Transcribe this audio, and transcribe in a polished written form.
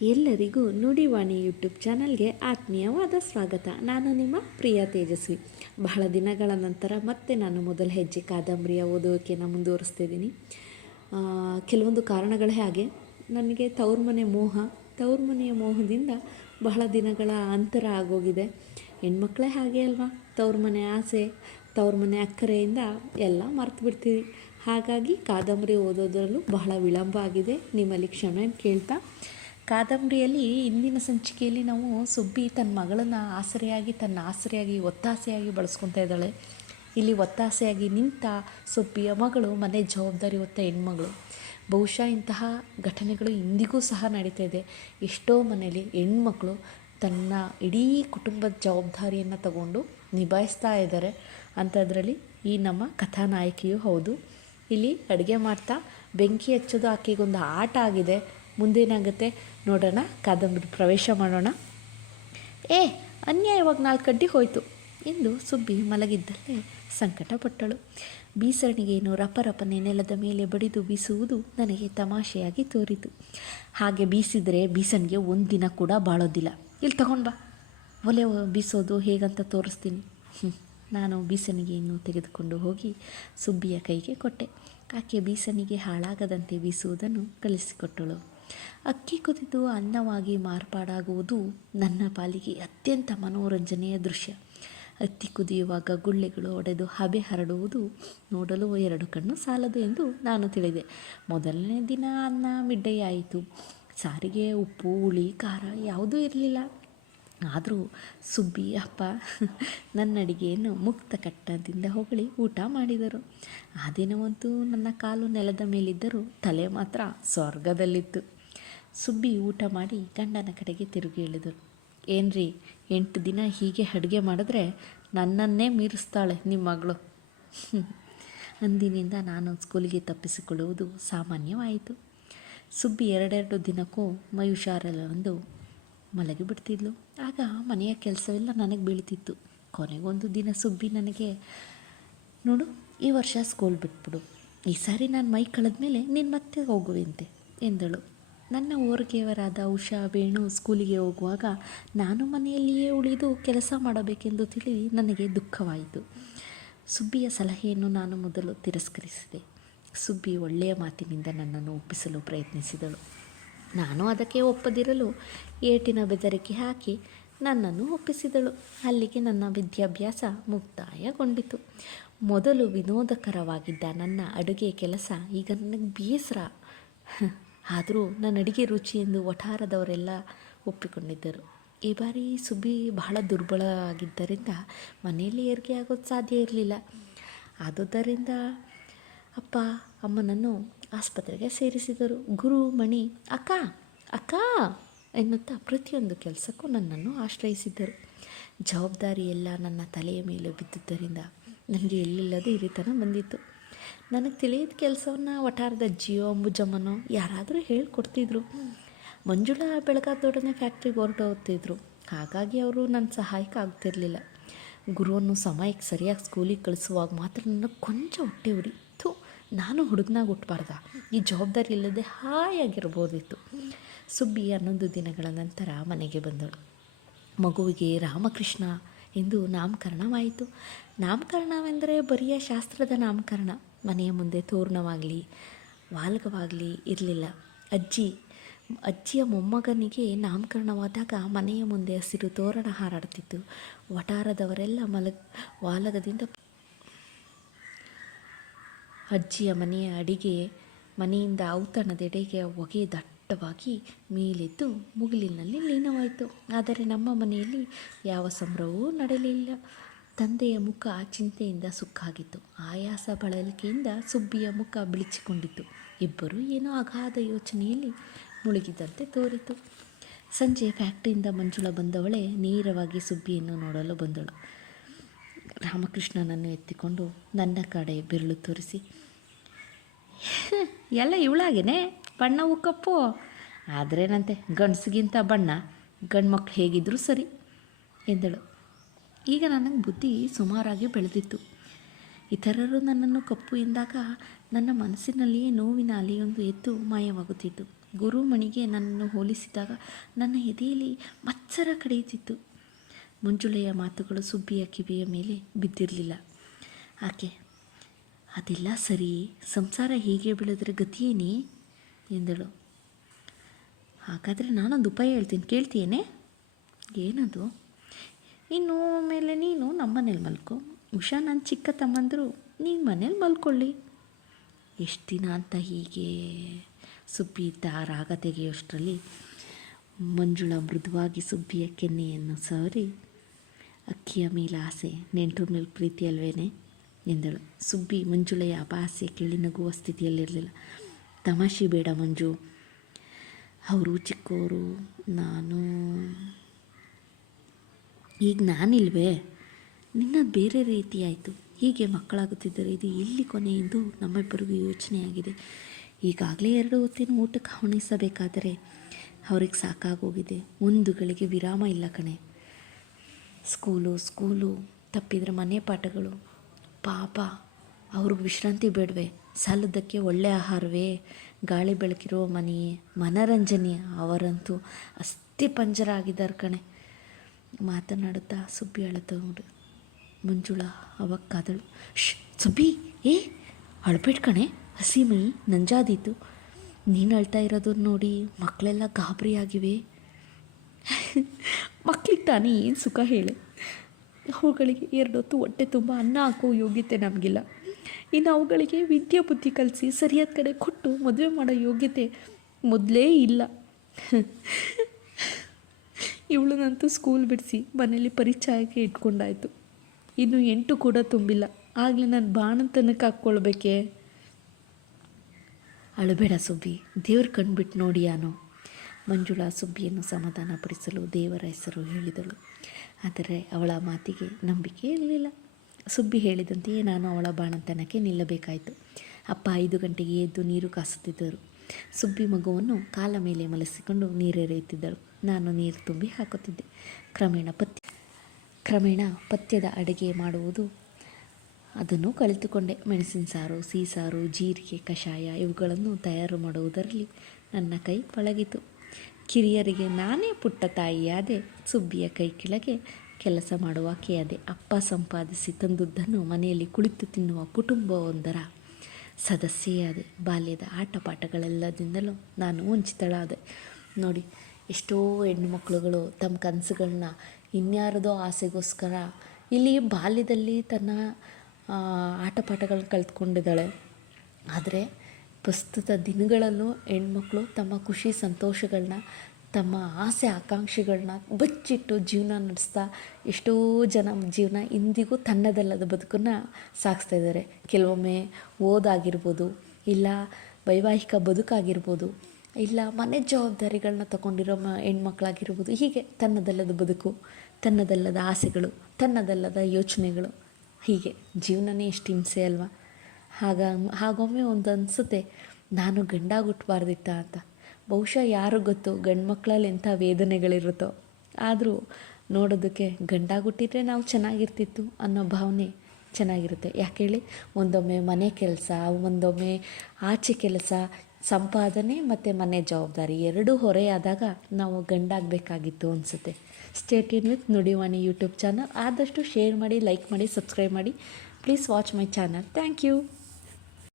ಎಲ್ಲರಿಗೂ ನುಡಿವಾಣಿ ಯೂಟ್ಯೂಬ್ ಚಾನಲ್ಗೆ ಆತ್ಮೀಯವಾದ ಸ್ವಾಗತ. ನಾನು ನಿಮ್ಮ ಪ್ರಿಯ ತೇಜಸ್ವಿ. ಬಹಳ ದಿನಗಳ ನಂತರ ಮತ್ತೆ ನಾನು ಮೊದಲ ಹೆಜ್ಜೆ ಕಾದಂಬರಿಯ ಓದುವಿಕೆಯನ್ನು ಮುಂದುವರಿಸ್ತಿದ್ದೀನಿ. ಕೆಲವೊಂದು ಕಾರಣಗಳೇ ಹಾಗೆ. ನನಗೆ ತವ್ರ ಮನೆಯ ಮೋಹದಿಂದ ಬಹಳ ದಿನಗಳ ಅಂತರ ಆಗೋಗಿದೆ. ಹೆಣ್ಮಕ್ಳೇ ಹಾಗೆ ಅಲ್ವಾ, ತವ್ರ ಮನೆ ಆಸೆ, ತವ್ರ ಮನೆ ಅಕ್ಕರೆಯಿಂದ ಎಲ್ಲ ಮರ್ತು ಬಿಡ್ತೀವಿ. ಹಾಗಾಗಿ ಕಾದಂಬರಿ ಓದೋದ್ರಲ್ಲೂ ಬಹಳ ವಿಳಂಬ ಆಗಿದೆ. ನಿಮ್ಮಲ್ಲಿ ಕ್ಷಮೆ ಕೇಳ್ತಾ, ಕಾದಂಬರಿಯಲ್ಲಿ ಇಂದಿನ ಸಂಚಿಕೆಯಲ್ಲಿ ನಾವು ಸುಬ್ಬಿ ತನ್ನ ಮಗಳನ್ನು ಆಸರೆಯಾಗಿ ಒತ್ತಾಸೆಯಾಗಿ ಬಳಸ್ಕೊತಾ ಇದ್ದಾಳೆ. ಇಲ್ಲಿ ಒತ್ತಾಸೆಯಾಗಿ ನಿಂತ ಸುಬ್ಬಿಯ ಮಗಳು ಮನೆ ಜವಾಬ್ದಾರಿ ಹೊತ್ತ ಹೆಣ್ಮಗಳು. ಬಹುಶಃ ಇಂತಹ ಘಟನೆಗಳು ಇಂದಿಗೂ ಸಹ ನಡೀತಾ ಇದೆ. ಎಷ್ಟೋ ಮನೇಲಿ ಹೆಣ್ಮಕ್ಳು ತನ್ನ ಇಡೀ ಕುಟುಂಬದ ಜವಾಬ್ದಾರಿಯನ್ನು ತಗೊಂಡು ನಿಭಾಯಿಸ್ತಾ ಇದ್ದಾರೆ. ಅಂಥದ್ರಲ್ಲಿ ಈ ನಮ್ಮ ಕಥಾನಾಯಕಿಯೂ ಹೌದು. ಇಲ್ಲಿ ಅಡುಗೆ ಮಾಡ್ತಾ ಬೆಂಕಿ ಹಚ್ಚೋದು ಆಕೆಗೊಂದು ಆಟ ಆಗಿದೆ. ಮುಂದೇನಾಗುತ್ತೆ ನೋಡೋಣ, ಕಾದಂಬರಿ ಪ್ರವೇಶ ಮಾಡೋಣ. ಅನ್ಯಾಯವಾಗಿ 4 ಕಡ್ಡಿ ಹೋಯಿತು ಎಂದು ಸುಬ್ಬಿ ಮಲಗಿದ್ದಲ್ಲೇ ಸಂಕಟಪಟ್ಟಳು. ಬೀಸಣಿಗೆಯನ್ನು ರಪರಪನೆ ನೆಲದ ಮೇಲೆ ಬಡಿದು ಬೀಸುವುದು ನನಗೆ ತಮಾಷೆಯಾಗಿ ತೋರಿತು. ಹಾಗೆ ಬೀಸಿದರೆ ಬೀಸಣಿಗೆ ಒಂದಿನ ಕೂಡ ಬಾಳೋದಿಲ್ಲ. ಇಲ್ಲಿ ತಗೊಂಡು ಬಾ, ಒಲೆ ಬೀಸೋದು ಹೇಗಂತ ತೋರಿಸ್ತೀನಿ. ನಾನು ಬೀಸಣಿಗೆಯನ್ನು ತೆಗೆದುಕೊಂಡು ಹೋಗಿ ಸುಬ್ಬಿಯ ಕೈಗೆ ಕೊಟ್ಟೆ. ಆಕೆ ಬೀಸಣಿಗೆ ಹಾಳಾಗದಂತೆ ಬೀಸುವುದನ್ನು ಕಲಿಸಿಕೊಟ್ಟಳು. ಅಕ್ಕಿ ಕುದಿದು ಅನ್ನವಾಗಿ ಮಾರ್ಪಾಡಾಗುವುದು ನನ್ನ ಪಾಲಿಗೆ ಅತ್ಯಂತ ಮನೋರಂಜನೆಯ ದೃಶ್ಯ. ಅಕ್ಕಿ ಕುದಿಯುವಾಗ ಗುಳ್ಳೆಗಳು ಒಡೆದು ಹಬೆ ಹರಡುವುದು ನೋಡಲು 2 ಕಣ್ಣು ಸಾಲದು ಎಂದು ನಾನು ತಿಳಿದೆ. ಮೊದಲನೇ ದಿನ ಅನ್ನ ಮಿಡ್ಡೆಯಾಯಿತು. ಸಾರಿಗೆ ಉಪ್ಪು, ಹುಳಿ, ಖಾರ ಯಾವುದೂ ಇರಲಿಲ್ಲ. ಆದರೂ ಸುಬ್ಬಿ ಅಪ್ಪ ನನ್ನ ಅಡಿಗೆಯನ್ನು ಮುಕ್ತ ಕಟ್ಟದಿಂದ ಹೊಗಳಿ ಊಟ ಮಾಡಿದರು. ಆ ದಿನವಂತೂ ನನ್ನ ಕಾಲು ನೆಲದ ಮೇಲಿದ್ದರೂ ತಲೆ ಮಾತ್ರ ಸ್ವರ್ಗದಲ್ಲಿತ್ತು. ಸುಬ್ಬಿ ಊಟ ಮಾಡಿ ಗಂಡನ ಕಡೆಗೆ ತಿರುಗಿ ಹೇಳಿದರು. ಏನ್ರಿ, 8 ದಿನ ಹೀಗೆ ಅಡುಗೆ ಮಾಡಿದ್ರೆ ನನ್ನನ್ನೇ ಮೀರಿಸ್ತಾಳೆ ನಿಮ್ಮ ಮಗಳು. ಅಂದಿನಿಂದ ನಾನು ಸ್ಕೂಲಿಗೆ ತಪ್ಪಿಸಿಕೊಳ್ಳುವುದು ಸಾಮಾನ್ಯವಾಯಿತು. ಸುಬ್ಬಿ 2 ದಿನಕ್ಕೂ ಮೈ ಹುಷಾರಲ್ಲ ಎಂದು ಮಲಗಿಬಿಡ್ತಿದ್ಲು. ಆಗ ಮನೆಯ ಕೆಲಸವೆಲ್ಲ ನನಗೆ ಬೀಳ್ತಿತ್ತು. ಕೊನೆಗೊಂದು ದಿನ ಸುಬ್ಬಿ ನನಗೆ, ನೋಡು, ಈ ವರ್ಷ ಸ್ಕೂಲ್ ಬಿಟ್ಬಿಡು. ಈ ಸಾರಿ ನಾನು ಮೈ ಕಳೆದ್ಮೇಲೆ ನೀನು ಮತ್ತೆ ಹೋಗುವಂತೆ ಎಂದಳು. ನನ್ನ ಓರ್ಗೆಯವರಾದ ಉಷಾ, ವೇಣು ಸ್ಕೂಲಿಗೆ ಹೋಗುವಾಗ ನಾನು ಮನೆಯಲ್ಲಿಯೇ ಉಳಿದು ಕೆಲಸ ಮಾಡಬೇಕೆಂದು ತಿಳಿ ನನಗೆ ದುಃಖವಾಯಿತು. ಸುಬ್ಬಿಯ ಸಲಹೆಯನ್ನು ನಾನು ಮೊದಲು ತಿರಸ್ಕರಿಸಿದೆ. ಸುಬ್ಬಿ ಒಳ್ಳೆಯ ಮಾತಿನಿಂದ ನನ್ನನ್ನು ಒಪ್ಪಿಸಲು ಪ್ರಯತ್ನಿಸಿದಳು. ನಾನು ಅದಕ್ಕೆ ಒಪ್ಪದಿರಲು ಏಟಿನ ಬೆದರಿಕೆ ಹಾಕಿ ನನ್ನನ್ನು ಒಪ್ಪಿಸಿದಳು. ಅಲ್ಲಿಗೆ ನನ್ನ ವಿದ್ಯಾಭ್ಯಾಸ ಮುಕ್ತಾಯಗೊಂಡಿತು. ಮೊದಲು ವಿನೋದಕರವಾಗಿದ್ದ ನನ್ನ ಅಡುಗೆ ಕೆಲಸ ಈಗ ನನಗೆ ಬೇಸರ. ಆದರೂ ನನ್ನ ಅಡುಗೆ ರುಚಿ ಎಂದು ವಠಾರದವರೆಲ್ಲ ಒಪ್ಪಿಕೊಂಡಿದ್ದರು. ಈ ಬಾರಿ ಸುಬ್ಬಿ ಬಹಳ ದುರ್ಬಲ ಆಗಿದ್ದರಿಂದ ಮನೆಯಲ್ಲಿ ಹೆರಿಗೆ ಆಗೋದು ಸಾಧ್ಯ ಇರಲಿಲ್ಲ. ಆದುದರಿಂದ ಅಪ್ಪ ಅಮ್ಮನನ್ನು ಆಸ್ಪತ್ರೆಗೆ ಸೇರಿಸಿದರು. ಗುರು, ಮಣಿ, ಅಕ್ಕ ಅಕ್ಕ ಎನ್ನುತ್ತಾ ಪ್ರತಿಯೊಂದು ಕೆಲಸಕ್ಕೂ ನನ್ನನ್ನು ಆಶ್ರಯಿಸಿದ್ದರು. ಜವಾಬ್ದಾರಿ ಎಲ್ಲ ನನ್ನ ತಲೆಯ ಮೇಲೆ ಬಿದ್ದುದರಿಂದ ನನಗೆ ಎಲ್ಲಿಲ್ಲದೆ ಹಿರಿತನ ಬಂದಿತ್ತು. ನನಗೆ ತಿಳಿದ ಕೆಲಸವನ್ನು ವಠಾರದ ಅಜ್ಜಿಯೋ ಅಂಬುಜಮ್ಮನೋ ಯಾರಾದರೂ ಹೇಳಿಕೊಡ್ತಿದ್ರು. ಮಂಜುಳಾ ಬೆಳಗಾದೊಡನೆ ಫ್ಯಾಕ್ಟ್ರಿಗೆ ಹೊರಟೋಗ್ತಿದ್ರು. ಹಾಗಾಗಿ ಅವರು ನನ್ನ ಸಹಾಯಕ್ಕೆ ಆಗ್ತಿರಲಿಲ್ಲ. ಗುರುವನ್ನು ಸಮಯಕ್ಕೆ ಸರಿಯಾಗಿ ಸ್ಕೂಲಿಗೆ ಕಳಿಸುವಾಗ ಮಾತ್ರ ನನಗೆ ಕೊಂಚ ಹೊಟ್ಟೆ ಉರಿ. ನಾನು ಹುಡುಗನಾಗ ಹುಟ್ಟಬಾರ್ದ, ಈ ಜವಾಬ್ದಾರಿ ಇಲ್ಲದೆ ಹಾಯಾಗಿರ್ಬೋದಿತ್ತು. ಸುಬ್ಬಿ 11 ದಿನಗಳ ನಂತರ ಮನೆಗೆ ಬಂದಳು. ಮಗುವಿಗೆ ರಾಮಕೃಷ್ಣ ಎಂದು ನಾಮಕರಣವಾಯಿತು. ನಾಮಕರಣವೆಂದರೆ ಬರಿಯ ಶಾಸ್ತ್ರದ ನಾಮಕರಣ. ಮನೆಯ ಮುಂದೆ ತೋರಣವಾಗಲಿ ವಾಲ್ಗವಾಗಲಿ ಇರಲಿಲ್ಲ. ಅಜ್ಜಿಯ ಮೊಮ್ಮಗನಿಗೆ ನಾಮಕರಣವಾದಾಗ ಮನೆಯ ಮುಂದೆ ಹಸಿರು ತೋರಣ ಹಾರಾಡ್ತಿತ್ತು. ವಠಾರದವರೆಲ್ಲ ವಾಲಗದಿಂದ ಅಜ್ಜಿಯ ಮನೆಯ ಅಡಿಗೆ ಮನೆಯಿಂದ ಔತಣದೆಡೆಗೆ ಹೊಗೆ ದಟ್ಟವಾಗಿ ಮೇಲೆದ್ದು ಮುಗಿಲಿನಲ್ಲಿ ಲೀನವಾಯಿತು. ಆದರೆ ನಮ್ಮ ಮನೆಯಲ್ಲಿ ಯಾವ ಸಂಭ್ರಮವೂ ನಡೆಯಲಿಲ್ಲ. ತಂದೆಯ ಮುಖ ಚಿಂತೆಯಿಂದ ಸುಕ್ಕಾಗಿತ್ತು. ಆಯಾಸ ಬಳಲಿಕೆಯಿಂದ ಸುಬ್ಬಿಯ ಮುಖ ಬಿಳಿಚಿಕೊಂಡಿತ್ತು. ಇಬ್ಬರೂ ಏನೋ ಅಗಾಧ ಯೋಚನೆಯಲ್ಲಿ ಮುಳುಗಿದಂತೆ ತೋರಿತು. ಸಂಜೆ ಫ್ಯಾಕ್ಟ್ರಿಯಿಂದ ಮಂಜುಳಾ ಬಂದವಳೆ ನೇರವಾಗಿ ಸುಬ್ಬಿಯನ್ನು ನೋಡಲು ಬಂದಳು. ರಾಮಕೃಷ್ಣನನ್ನು ಎತ್ತಿಕೊಂಡು ನನ್ನ ಕಡೆ ಬೆರಳು ತೋರಿಸಿ, ಎಲ್ಲ ಇವಳಾಗೇನೆ, ಬಣ್ಣವು ಕಪ್ಪು ಆದ್ರೇನಂತೆ, ಗಂಡಸಿಗಿಂತ ಬಣ್ಣ ಗಂಡು ಮಕ್ಕಳು ಹೇಗಿದ್ದರೂ ಸರಿ ಎಂದಳು. ಈಗ ನನಗೆ ಬುದ್ಧಿ ಸುಮಾರಾಗಿ ಬೆಳೆದಿತ್ತು. ಇತರರು ನನ್ನನ್ನು ಕಪ್ಪು ಎಂದಾಗ ನನ್ನ ಮನಸ್ಸಿನಲ್ಲಿಯೇ ನೋವಿನ ಅಲೆಯೊಂದು ಎದ್ದು ಮಾಯವಾಗುತ್ತಿತ್ತು. ಗುರುಮಣಿಗೆ ನನ್ನನ್ನು ಹೋಲಿಸಿದಾಗ ನನ್ನ ಎದೆಯಲ್ಲಿ ಮತ್ಸರ ಕಡಿಯುತ್ತಿತ್ತು. ಮಂಜುಳೆಯ ಮಾತುಗಳು ಸುಬ್ಬಿಯ ಕಿವಿಯ ಮೇಲೆ ಬಿದ್ದಿರಲಿಲ್ಲ. ಆಕೆ, ಅದೆಲ್ಲ ಸರಿ, ಸಂಸಾರ ಹೀಗೆ ಬೆಳೆದರೆ ಗತಿಯೇನೇ ಎಂದಳು. ಹಾಗಾದರೆ ನಾನೊಂದು ಉಪಾಯ ಹೇಳ್ತೀನಿ, ಕೇಳ್ತೀಯೇನೆ? ಏನದು? ಇನ್ನು ಮೇಲೆ ನೀನು ನಮ್ಮ ಮನೇಲಿ ಮಲ್ಕೊ, ಉಷಾ ನನ್ನ ಚಿಕ್ಕ ತಮ್ಮಂದರು ನೀನು ಮನೇಲಿ ಮಲ್ಕೊಳ್ಳಿ. ಎಷ್ಟು ದಿನ ಅಂತ ಹೀಗೆ? ಸುಬ್ಬಿ ರಾಗ ತೆಗೆಯೋಷ್ಟರಲ್ಲಿ ಮಂಜುಳ ಮೃದುವಾಗಿ ಸುಬ್ಬಿಯ ಕೆನ್ನೆಯನ್ನು ಸವರಿ, ಅಕ್ಕಿಯ ಮೇಲೆ ಆಸೆ, ನೆಂಟರ ಮೇಲೆ ಪ್ರೀತಿ ಅಲ್ವೇನೆ ಎಂದಳು. ಸುಬ್ಬಿ ಮಂಜುಳೆಯ ಅಪಹಾಸ್ಯ ಕೇಳಿ ನಗುವ ಸ್ಥಿತಿಯಲ್ಲಿರಲಿಲ್ಲ. ತಮಾಷೆ ಬೇಡ ಮಂಜು, ಅವರು ಚಿಕ್ಕವರು, ಈಗ ನಾನಿಲ್ವೇ? ನಿನ್ನ ಬೇರೆ ರೀತಿ ಆಯಿತು. ಹೀಗೆ ಮಕ್ಕಳಾಗುತ್ತಿದ್ದರೆ ಇದು ಎಲ್ಲಿ ಕೊನೆ ಎಂದು ನಮ್ಮಿಬ್ಬರಿಗೂ ಯೋಚನೆಯಾಗಿದೆ. ಈಗಾಗಲೇ 2 ಹೊತ್ತಿನ ಊಟಕ್ಕೆ ಹವಣಿಸಬೇಕಾದರೆ ಅವ್ರಿಗೆ ಸಾಕಾಗೋಗಿದೆ. ಒಂದು ಗಳಿಗೆ ವಿರಾಮ ಇಲ್ಲ ಕಣೆ. ಸ್ಕೂಲು ತಪ್ಪಿದರೆ ಮನೆ ಪಾಠಗಳು. ಪಾಪ, ಅವ್ರಿಗೆ ವಿಶ್ರಾಂತಿ ಬೇಡವೆ? ಸಾಲದಕ್ಕೆ ಒಳ್ಳೆಯ ಆಹಾರವೇ, ಗಾಳಿ ಬೆಳಕಿರೋ ಮನೆಯೇ, ಮನರಂಜನೆ. ಅವರಂತೂ ಅಸ್ಥಿ ಪಂಜರ ಆಗಿದ್ದಾರೆ ಕಣೆ. ಮಾತನಾಡುತ್ತಾ ಸುಬ್ಬಿ ಅಳತೋಡು. ಮಂಜುಳಾ ಅವಕ್ಕಾದಳು. ಸುಬ್ಬಿ, ಅಳ್ಬೇಡ ಕಣೆ, ಹಸಿ ಮೈ ನಂಜಾದೀತು. ನೀನು ಅಳ್ತಾ ಇರೋದನ್ನು ನೋಡಿ ಮಕ್ಕಳೆಲ್ಲ ಗಾಬರಿಯಾಗಿವೆ. ಮಕ್ಕಳಿಗೆ ತಾನೇ ಏನು ಸುಖ ಹೇಳೆ? ಅವುಗಳಿಗೆ 2 ಹೊತ್ತು ಹೊಟ್ಟೆ ತುಂಬ ಅನ್ನ ಹಾಕೋ ಯೋಗ್ಯತೆ ನಮಗಿಲ್ಲ. ಇನ್ನು ಅವುಗಳಿಗೆ ವಿದ್ಯೆ ಬುದ್ಧಿ ಕಲಿಸಿ ಸರಿಯಾದ ಕಡೆ ಕೊಟ್ಟು ಮದುವೆ ಮಾಡೋ ಯೋಗ್ಯತೆ ಮೊದಲೇ ಇಲ್ಲ. ಇವಳನ್ನಂತೂ ಸ್ಕೂಲ್ ಬಿಡಿಸಿ ಮನೇಲಿ ಪರಿಚಯಕ್ಕೆ ಇಟ್ಕೊಂಡಾಯಿತು. ಇನ್ನು 8 ಕೂಡ ತುಂಬಿಲ್ಲ. ಆಗಲೇ ನಾನು ಬಾಣಂತನಕ್ಕೆ ಹಾಕ್ಕೊಳ್ಬೇಕೆ? ಅಳಬೇಡ ಸುಬ್ಬಿ, ದೇವ್ರ ಕಣ್ಬಿಟ್ಟು ನೋಡಿಯಾನೋ. ಮಂಜುಳಾ ಸುಬ್ಬಿಯನ್ನು ಸಮಾಧಾನಪಡಿಸಲು ದೇವರ ಹೆಸರು ಹೇಳಿದಳು. ಆದರೆ ಅವಳ ಮಾತಿಗೆ ನಂಬಿಕೆ ಇರಲಿಲ್ಲ. ಸುಬ್ಬಿ ಹೇಳಿದಂತೆಯೇ ನಾನು ಅವಳ ಬಾಣಂತನಕ್ಕೆ ನಿಲ್ಲಬೇಕಾಯಿತು. ಅಪ್ಪ 5 ಗಂಟೆಗೆ ಎದ್ದು ನೀರು ಕಾಸುತ್ತಿದ್ದರು. ಸುಬ್ಬಿ ಮಗುವನ್ನು ಕಾಲ ಮೇಲೆ ಮಲಸಿಕೊಂಡು ನೀರೆರೆಯುತ್ತಿದ್ದಳು. ನಾನು ನೀರು ತುಂಬಿ ಹಾಕುತ್ತಿದ್ದೆ. ಕ್ರಮೇಣ ಪಥ್ಯದ ಅಡುಗೆ ಮಾಡುವುದು ಅದನ್ನು ಕಲಿತುಕೊಂಡೆ. ಮೆಣಸಿನ ಸಾರು, ಸಿಹಿಸಾರು, ಜೀರಿಗೆ ಕಷಾಯ ಇವುಗಳನ್ನು ತಯಾರು ಮಾಡುವುದರಲ್ಲಿ ನನ್ನ ಕೈ ಪಳಗಿತು. ಕಿರಿಯರಿಗೆ ನಾನೇ ಪುಟ್ಟ ತಾಯಿಯಾದೆ. ಸುಬ್ಬಿಯ ಕೈ ಕೆಳಗೆ ಕೆಲಸ ಮಾಡುವಾಕೆಯಾದೆ. ಅಪ್ಪ ಸಂಪಾದಿಸಿ ತಂದುದನ್ನು ಮನೆಯಲ್ಲಿ ಕುಳಿತು ತಿನ್ನುವ ಕುಟುಂಬವೊಂದರ ಸದಸ್ಯೆಯಾದೆ. ಬಾಲ್ಯದ ಆಟ ಪಾಠಗಳೆಲ್ಲದಿಂದಲೂ ನಾನು ವಂಚಿತಳಾದೆ. ನೋಡಿ, ಎಷ್ಟೋ ಹೆಣ್ಣುಮಕ್ಕಳುಗಳು ತಮ್ಮ ಕನಸುಗಳನ್ನ ಇನ್ಯಾರದೋ ಆಸೆಗೋಸ್ಕರ ಇಲ್ಲಿ ಬಾಲ್ಯದಲ್ಲಿ ತನ್ನ ಆಟ ಪಾಠಗಳನ್ನ ಕಲ್ತ್ಕೊಂಡಿದ್ದಾಳೆ. ಆದರೆ ಪ್ರಸ್ತುತ ದಿನಗಳಲ್ಲೂ ಹೆಣ್ಮಕ್ಳು ತಮ್ಮ ಖುಷಿ ಸಂತೋಷಗಳನ್ನ, ತಮ್ಮ ಆಸೆ ಆಕಾಂಕ್ಷೆಗಳನ್ನ ಬಚ್ಚಿಟ್ಟು ಜೀವನ ನಡೆಸ್ತಾ ಎಷ್ಟೋ ಜನ ಜೀವನ ಇಂದಿಗೂ ತನ್ನದಲ್ಲದ ಬದುಕನ್ನು ಸಾಗಿಸ್ತಾ ಇದ್ದಾರೆ. ಕೆಲವೊಮ್ಮೆ ಓದಾಗಿರ್ಬೋದು, ಇಲ್ಲ ವೈವಾಹಿಕ ಬದುಕಾಗಿರ್ಬೋದು, ಇಲ್ಲ ಮನೆ ಜವಾಬ್ದಾರಿಗಳನ್ನ ತಗೊಂಡಿರೋ ಹೆಣ್ಮಕ್ಳಾಗಿರ್ಬೋದು. ಹೀಗೆ ತನ್ನದಲ್ಲದ ಬದುಕು, ತನ್ನದಲ್ಲದ ಆಸೆಗಳು, ತನ್ನದಲ್ಲದ ಯೋಚನೆಗಳು. ಹೀಗೆ ಜೀವನನೇ ಎಷ್ಟು ಹಿಂಸೆ ಅಲ್ವಾ? ಹಾಗೊಮ್ಮೆ ಒಂದು ಅನಿಸುತ್ತೆ, ನಾನು ಗಂಡಾಗಿ ಹುಟ್ಟಬಾರ್ದಿತ್ತ ಅಂತ. ಬಹುಶಃ ಯಾರು ಗೊತ್ತು ಗಂಡು ಮಕ್ಕಳಲ್ಲಿ ಎಂಥ ವೇದನೆಗಳಿರುತ್ತೋ. ಆದರೂ ನೋಡೋದಕ್ಕೆ ಗಂಡಾಗಿ ಹುಟ್ಟಿದ್ರೆ ನಾವು ಚೆನ್ನಾಗಿರ್ತಿತ್ತು ಅನ್ನೋ ಭಾವನೆ ಚೆನ್ನಾಗಿರುತ್ತೆ. ಯಾಕೆ ಹೇಳಿ, ಒಂದೊಮ್ಮೆ ಮನೆ ಕೆಲಸ, ಒಂದೊಮ್ಮೆ ಆಚೆ ಕೆಲಸ, ಸಂಪಾದನೆ ಮತ್ತು ಮನೆ ಜವಾಬ್ದಾರಿ ಎರಡೂ ಹೊರೆಯಾದಾಗ ನಾವು ಗಂಡಾಗಬೇಕಾಗಿತ್ತು ಅನಿಸುತ್ತೆ. Stay tune with Nudivani YouTube channel. ಆದಷ್ಟು ಶೇರ್ ಮಾಡಿ, ಲೈಕ್ ಮಾಡಿ, ಸಬ್ಸ್ಕ್ರೈಬ್ ಮಾಡಿ. Please watch my channel. Thank you.